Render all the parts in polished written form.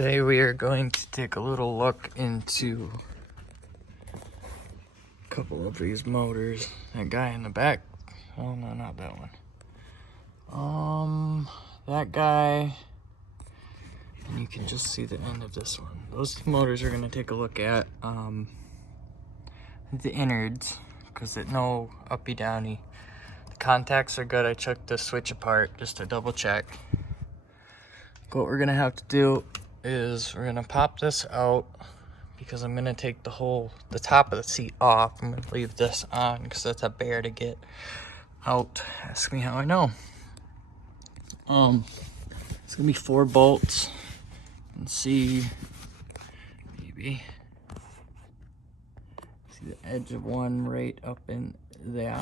Today we are going to take a little look into a couple of these motors. That guy in the back, oh no, not that one. That guy, and you can just see the end of this one. Those two motors are going to take a look at the innards, because it no uppy downy. The contacts are good. I took the switch apart just to double check. What we're gonna have to do is we're gonna pop this out, because I'm gonna take the top of the seat off. I'm gonna leave this on because that's a bear to get out. Ask me how I know. It's gonna be 4 bolts. You can see maybe the edge of one right up in there,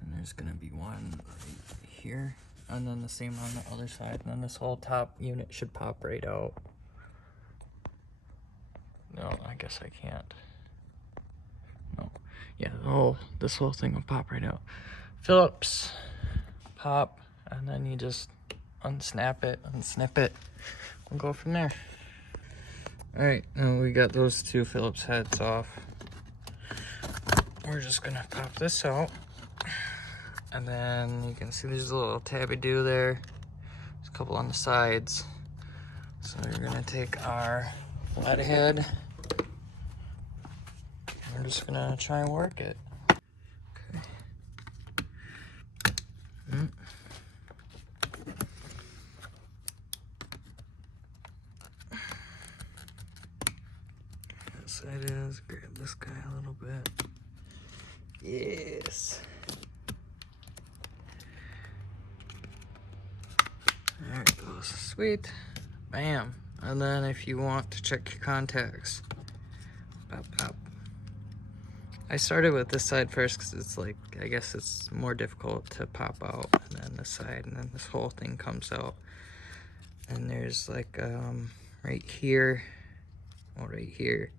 and there's gonna be one right here, and then the same on the other side, and then this whole top unit should pop right out. No, I guess I can't. No, yeah, this whole thing will pop right out. Phillips, pop, and then you just unsnap it, unsnip it, and go from there. All right, now we got those 2 Phillips heads off. We're just gonna pop this out, and then you can see there's a little tabby-doo there. There's a couple on the sides. So you're gonna take our flathead, and we're just gonna try and work it. Okay. This side is, grab this guy a little bit. Yes. There it goes. Sweet. Bam. And then if you want to check your contacts, pop, pop. I started with this side first because it's like, I guess it's more difficult to pop out, and then this side, and then this whole thing comes out. And there's like, right here, right here,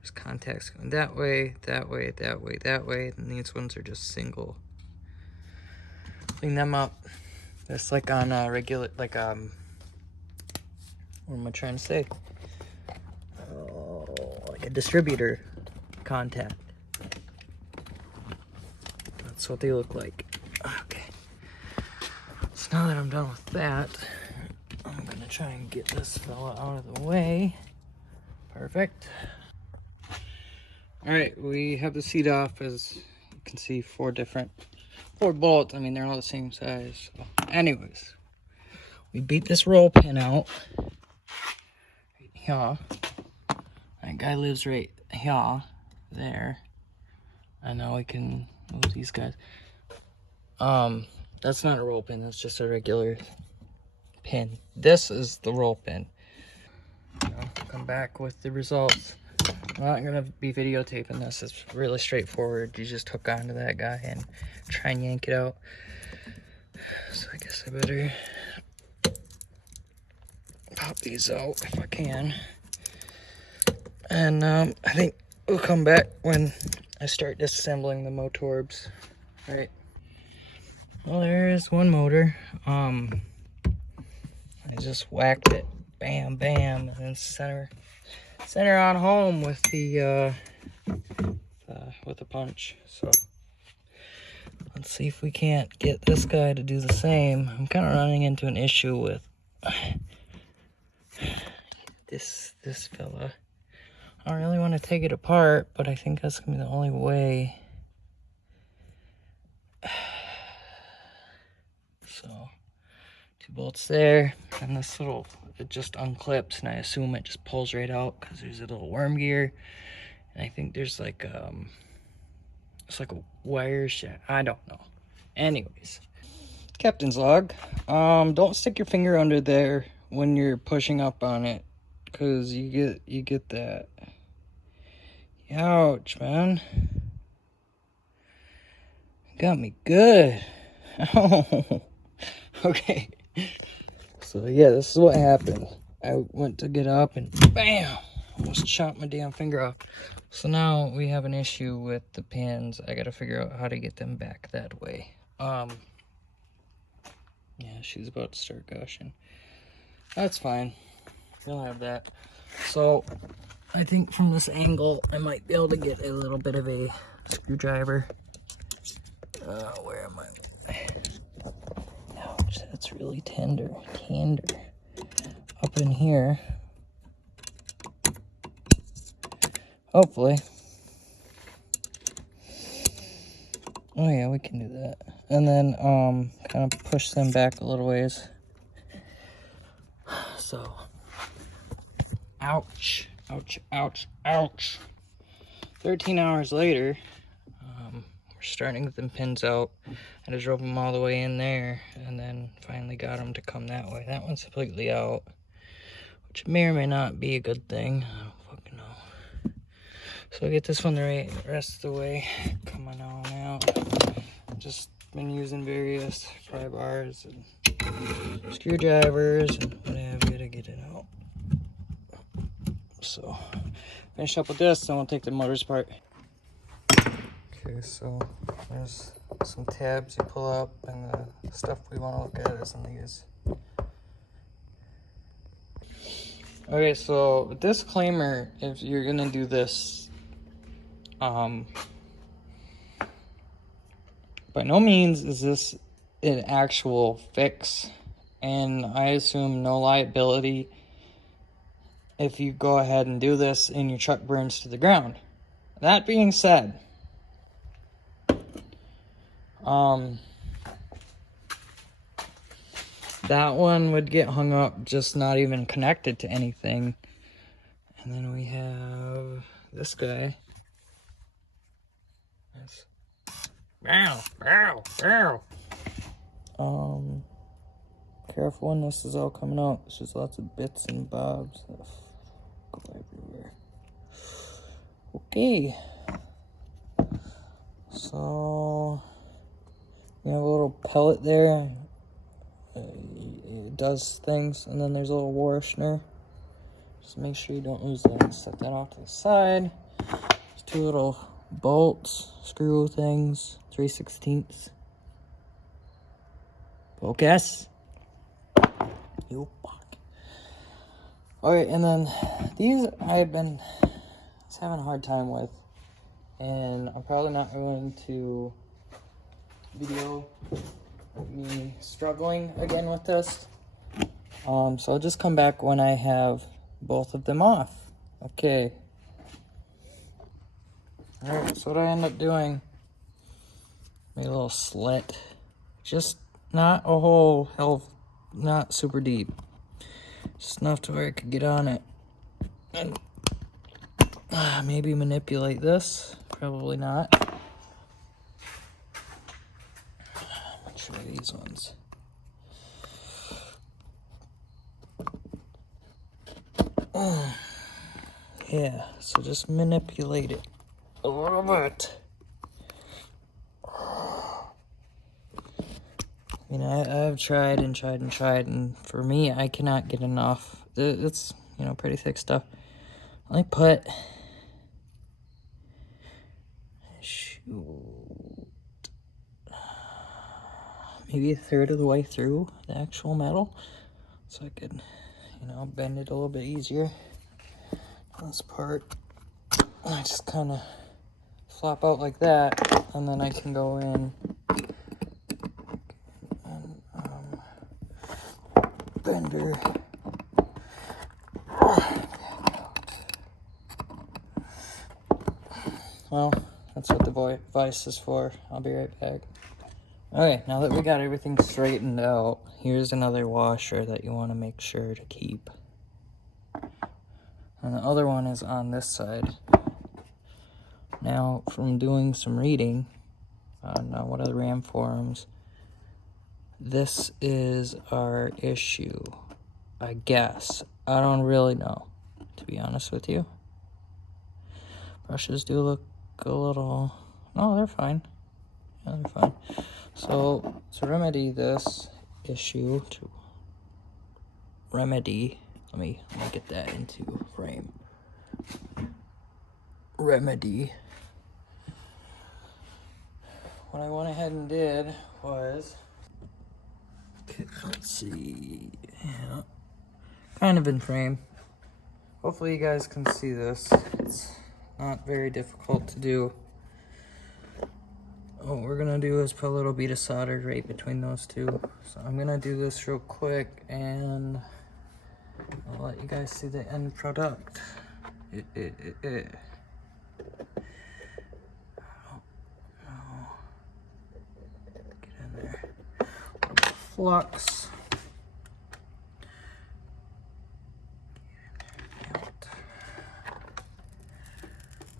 there's contacts going that way, that way, that way, that way, and these ones are just single. Clean them up. Just like on a regular, like, what am I trying to say? Oh, like a distributor contact. That's what they look like. Okay. So now that I'm done with that, I'm gonna try and get this fella out of the way. Perfect. All right, we have the seat off. As you can see, 4 bolts. I mean, they're all the same size. So anyways, we beat this roll pin out right here. That guy lives right here, there. And now we can move these guys. That's not a roll pin, that's just a regular pin. This is the roll pin. I'll come back with the results. I'm not gonna be videotaping this. It's really straightforward. You just hook onto that guy and try and yank it out. So I guess I better pop these out if I can. And I think we'll come back when I start disassembling the motorbs. All right. Well, there's one motor. I just whacked it, bam, bam, and then center on home with the punch. So let's see if we can't get this guy to do the same. I'm kind of running into an issue with this fella. I don't really want to take it apart, but I think that's gonna be the only way. So 2 bolts there, and this little, it just unclips, and I assume it just pulls right out because there's a little worm gear, and I think there's like it's like a wire shaft. I don't know. Anyways, captain's log. Don't stick your finger under there when you're pushing up on it, because you get that. Ouch, man. Got me good. Oh. Okay. So yeah, this is what happened. I went to get up and bam, almost chopped my damn finger off. So now we have an issue with the pins. I gotta figure out how to get them back that way. Yeah, she's about to start gushing. That's fine. You'll have that. So I think from this angle, I might be able to get a little bit of a screwdriver. Where am I? Ouch, that's really tender. Up in here. Hopefully. Oh yeah, we can do that. And then kind of push them back a little ways. So, ouch, ouch, ouch, ouch. 13 hours later, we're starting to get them pins out. I just drove them all the way in there and then finally got them to come that way. That one's completely out, which may or may not be a good thing. I don't fucking know. So I get this one the rest of the way coming on out. Just been using various pry bars and screwdrivers and what have you to get it out. So finish up with this, then we'll take the motors apart. Okay, so there's some tabs you pull up, and the stuff we want to look at is in these. Okay, so disclaimer, if you're gonna do this, by no means is this an actual fix, and I assume no liability if you go ahead and do this and your truck burns to the ground. That being said, that one would get hung up, just not even connected to anything. And then we have this guy. Yes. Careful when this is all coming out. There's just lots of bits and bobs that go everywhere. Okay. So we have a little pellet there. It does things, and then there's a little Warshner. Just make sure you don't lose that. Set that off to the side. There's two little bolts, screw things, 3/16. Focus. You fuck. Alright, and then these I was having a hard time with, and I'm probably not going to video me struggling again with this. So I'll just come back when I have both of them off. Okay. Alright, so what I end up doing, made a little slit. Just not a hole, not super deep. Just enough to where I could get on it. And maybe manipulate this. Probably not. I'm gonna try these ones. Yeah, so just manipulate it a little bit. You know, I've tried and tried and tried, and for me, I cannot get enough. It's, pretty thick stuff. Let me put, maybe a third of the way through the actual metal, so I could, bend it a little bit easier. This part, I just kind of flop out like that, and then I can go in and bender. Well, that's what the vise is for. I'll be right back. Okay, now that we got everything straightened out, here's another washer that you want to make sure to keep. And the other one is on this side. Now, from doing some reading on one of the RAM forums, this is our issue, I guess. I don't really know, to be honest with you. Brushes do look a little... No, they're fine. Yeah, they're fine. So, to remedy this issue, let me get that into frame. Remedy. What I went ahead and did was, okay, let's see, yeah, kind of in frame. Hopefully you guys can see this. It's not very difficult to do. What we're gonna do is put a little bead of solder right between those two. So I'm gonna do this real quick and I'll let you guys see the end product. Get in there. Flux.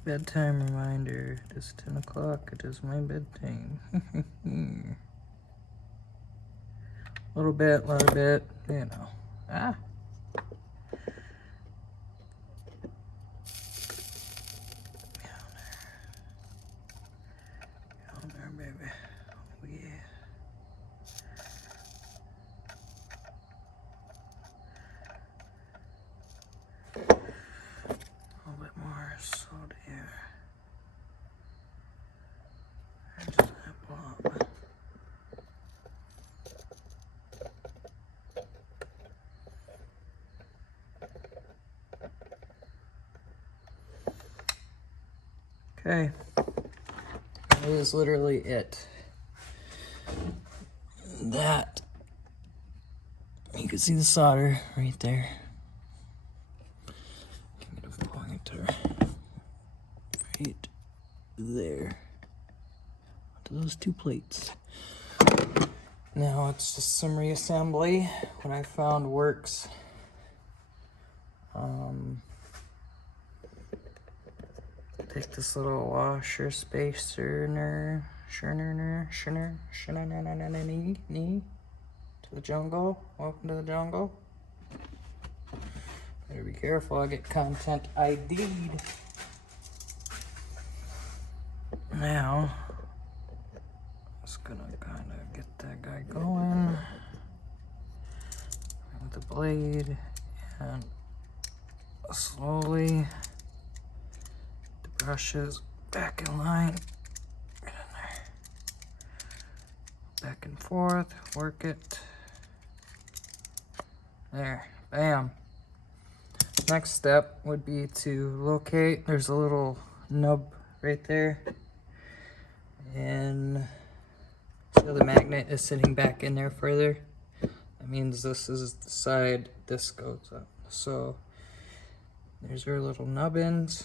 Bedtime reminder. It is 10 o'clock. It is my bedtime. Little bit, you know. Ah. Down there, baby. Oh, yeah. A little bit more soda here. Just that blob. Okay. That is literally it. That. You can see the solder right there. Give me the pointer. Right there. Onto those two plates. Now it's just some reassembly. What I found works. Take this little washer spacer to the jungle. Welcome to the jungle. Better be careful, I get content ID'd. Now, just gonna kind of get that guy going with the blade and slowly the brushes back in line. Get in there. Back and forth, work it. There, bam. Next step would be to locate, there's a little nub right there. And so the magnet is sitting back in there further. That means this is the side this goes up. So there's our little nubbins.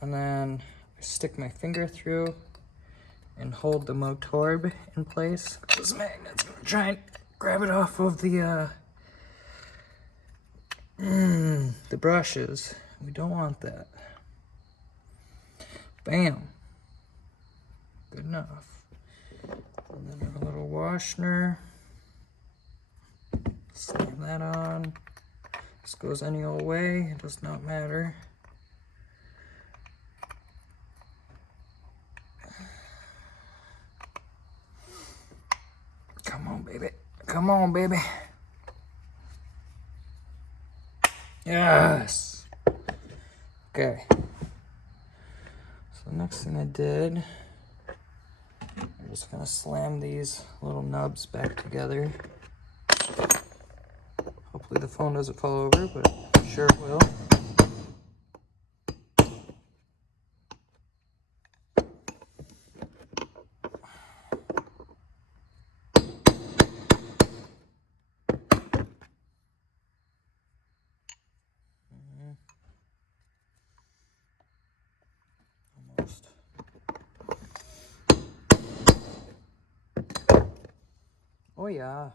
And then I stick my finger through and hold the motorb in place. This magnet's gonna try and grab it off of the brushes. We don't want that. Bam. Good enough. And then our little washner. Slam that on. This goes any old way, it does not matter. Come on, baby. Come on, baby. Yes. Okay. So the next thing I did, I'm just gonna slam these little nubs back together. Hopefully the phone doesn't fall over, but I'm sure it will. Almost. Oh yeah.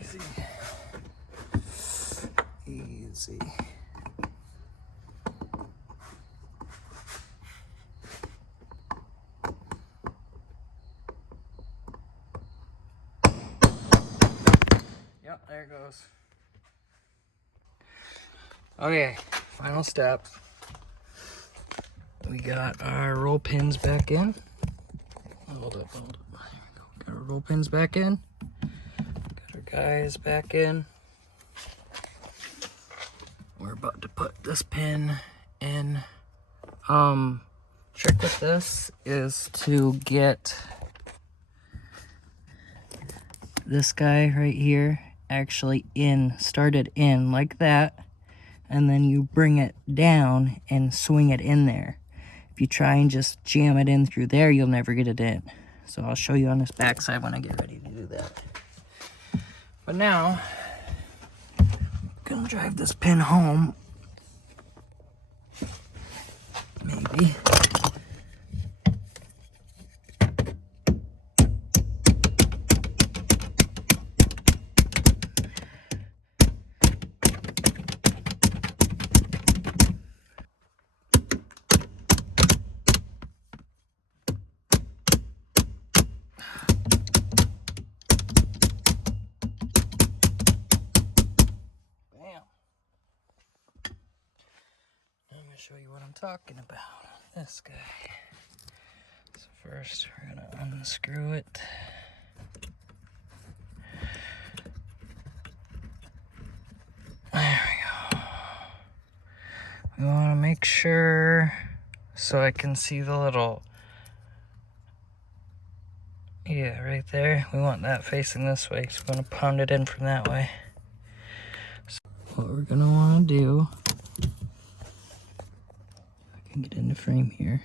Easy. Easy. Yep, there it goes. Okay, final step. We got our roll pins back in. Hold up. There we go. Got our roll pins back in. Got our guys back in. We're about to put this pin in. Trick with this is to get this guy right here actually started in like that, and then you bring it down and swing it in there. If you try and just jam it in through there, you'll never get it in. So I'll show you on this backside when I get ready to do that. But now, I'm gonna drive this pin home. Maybe. I'm gonna show you what I'm talking about on this guy. So first we're gonna unscrew it. There we go. We wanna make sure so I can see the little, yeah, right there. We want that facing this way, so we're gonna pound it in from that way. So what we're gonna wanna do, I can get in the frame here.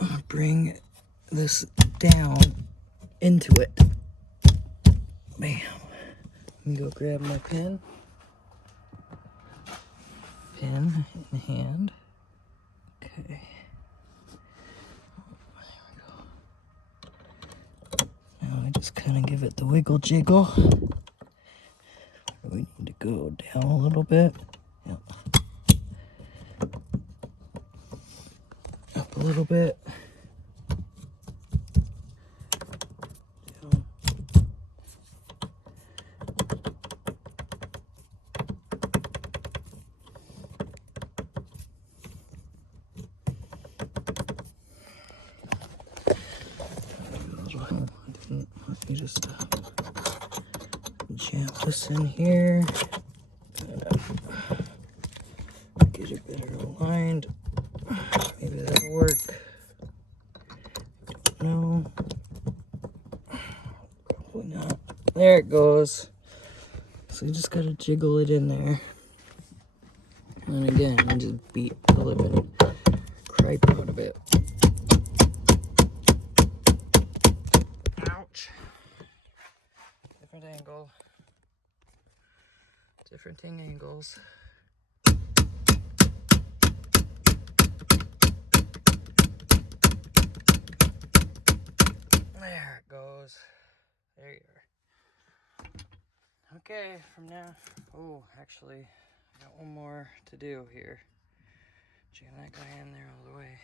I'm gonna bring this down into it. Bam. I'm gonna go grab my pin. Pin in hand. Okay. There we go. Now I just kind of give it the wiggle jiggle. We need to go down a little bit. Yep. Up a little bit. Down. Let me just jam this in here. Get it better aligned. Maybe that'll work. Don't know. Probably not. There it goes. So you just gotta jiggle it in there. And again, you just beat the living cripe out of it. Ouch. Different angle. Different angles. There it goes. There you are. Okay, from now, oh, actually, I got one more to do here. Jam that guy in there all the way.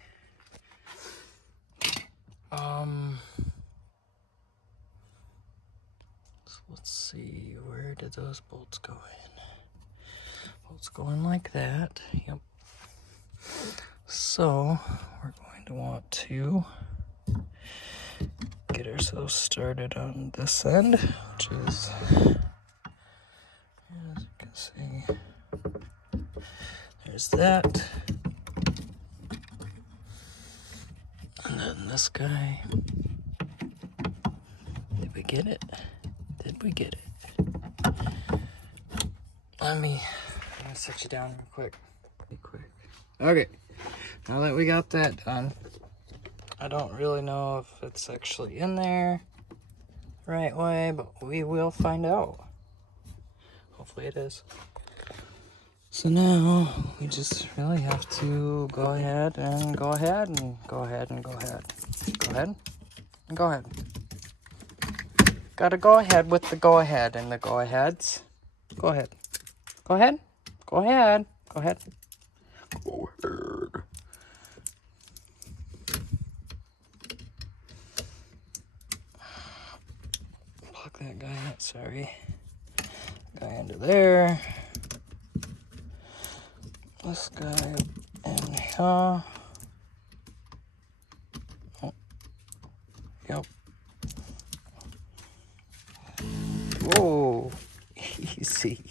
So let's see, where did those bolts go in? Bolts going like that, yep. So, we're going to want to get ourselves started on this end, which is, as you can see, there's that. And then this guy. Did we get it? Did we get it? Let me set you down real quick. Be quick. Okay, now that we got that done, I don't really know if it's actually in there the right way, but we will find out. Hopefully it is. So now we just really have to go ahead and go ahead and go ahead and go ahead. Go ahead and go ahead. Gotta go ahead with the go ahead and the go aheads. Go ahead. Go ahead. Go ahead. Go ahead. Go ahead. Plug that guy out, sorry. Guy into there. This guy in here. Oh. Yep. Whoa. Easy.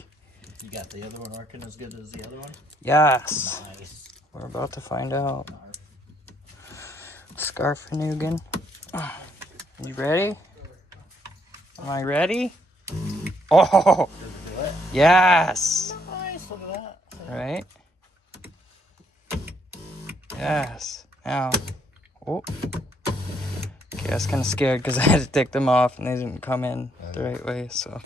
You got the other one working as good as the other one? Yes. Nice. We're about to find out. Scarfanugan. You ready? Am I ready? Oh, Does it do it? yes. Nice, look at that. Right? Yes. Now, oh. Okay, I was kind of scared because I had to take them off and they didn't come in the right way, so.